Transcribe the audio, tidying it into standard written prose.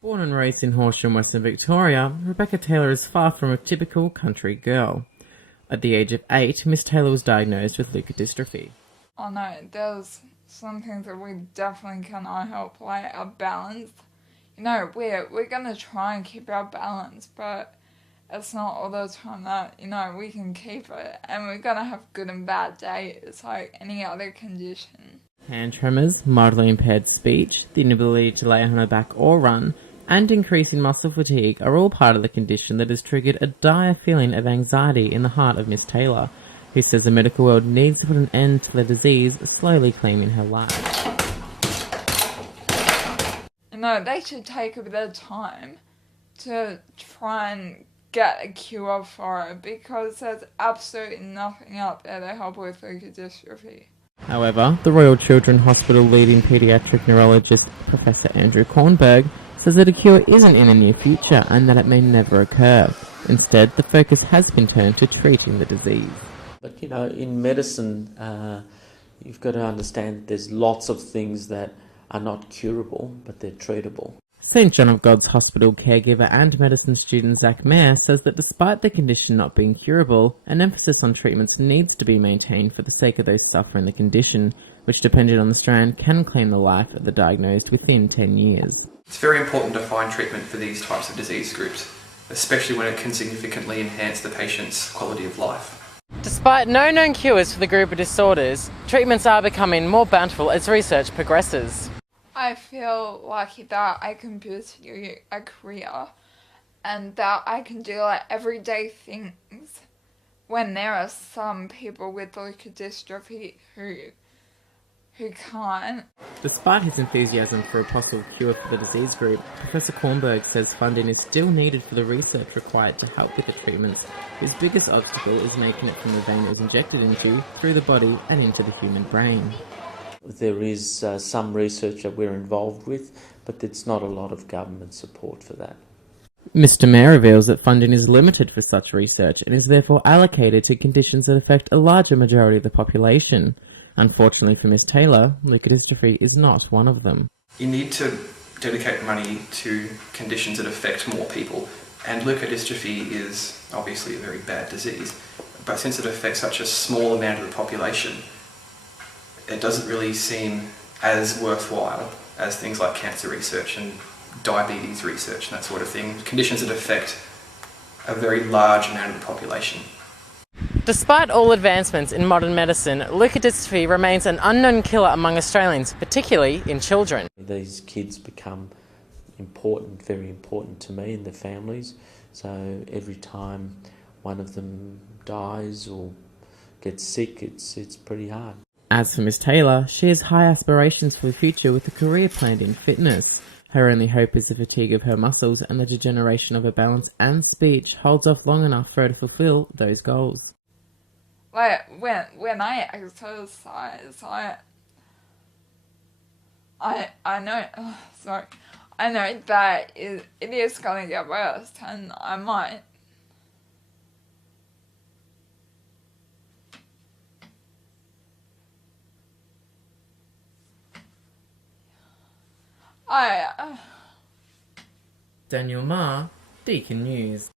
Born and raised in Horsham, Western Victoria, Rebecca Taylor is far from a typical country girl. At the age of 8, Miss Taylor was diagnosed with leukodystrophy. Oh no, there's some things that we definitely cannot help, like our balance. We're gonna try and keep our balance, but it's not all the time that, we can keep it. And we're gonna have good and bad days, like any other condition. Hand tremors, mildly impaired speech, the inability to lay on her back or run, and increasing muscle fatigue are all part of the condition that has triggered a dire feeling of anxiety in the heart of Miss Taylor, who says the medical world needs to put an end to the disease slowly claiming her life. They should take a bit of time to try and get a cure for it, because there's absolutely nothing out there to help with leukodystrophy. However, the Royal Children's Hospital leading paediatric neurologist Professor Andrew Kornberg says that a cure isn't in the near future and that it may never occur. Instead, the focus has been turned to treating the disease. But in medicine, you've got to understand that there's lots of things that are not curable, but they're treatable. St John of God's Hospital caregiver and medicine student Zach Mayer says that despite the condition not being curable, an emphasis on treatments needs to be maintained for the sake of those suffering the condition, which, depending on the strand, can claim the life of the diagnosed within 10 years. It's very important to find treatment for these types of disease groups, especially when it can significantly enhance the patient's quality of life. Despite no known cures for the group of disorders, treatments are becoming more bountiful as research progresses. I feel lucky that I can pursue a career and that I can do everyday things when there are some people with leukodystrophy who can't. Despite his enthusiasm for a possible cure for the disease group, Professor Kornberg says funding is still needed for the research required to help with the treatments, whose biggest obstacle is making it from the vein it was injected into, through the body and into the human brain. There is some research that we're involved with, but there's not a lot of government support for that. Mr. Mayer reveals that funding is limited for such research and is therefore allocated to conditions that affect a larger majority of the population. Unfortunately for Miss Taylor, leukodystrophy is not one of them. You need to dedicate money to conditions that affect more people, and leukodystrophy is obviously a very bad disease, but since it affects such a small amount of the population, it doesn't really seem as worthwhile as things like cancer research and diabetes research and that sort of thing, conditions that affect a very large amount of the population. Despite all advancements in modern medicine, leukodystrophy remains an unknown killer among Australians, particularly in children. These kids become important, very important to me and their families, so every time one of them dies or gets sick, it's pretty hard. As for Miss Taylor, she has high aspirations for the future with a career planned in fitness. Her only hope is the fatigue of her muscles and the degeneration of her balance and speech holds off long enough for her to fulfill those goals. When I exercise, I know, I know that it is going to get worse, and I might. Daniel Ma, Deakin News.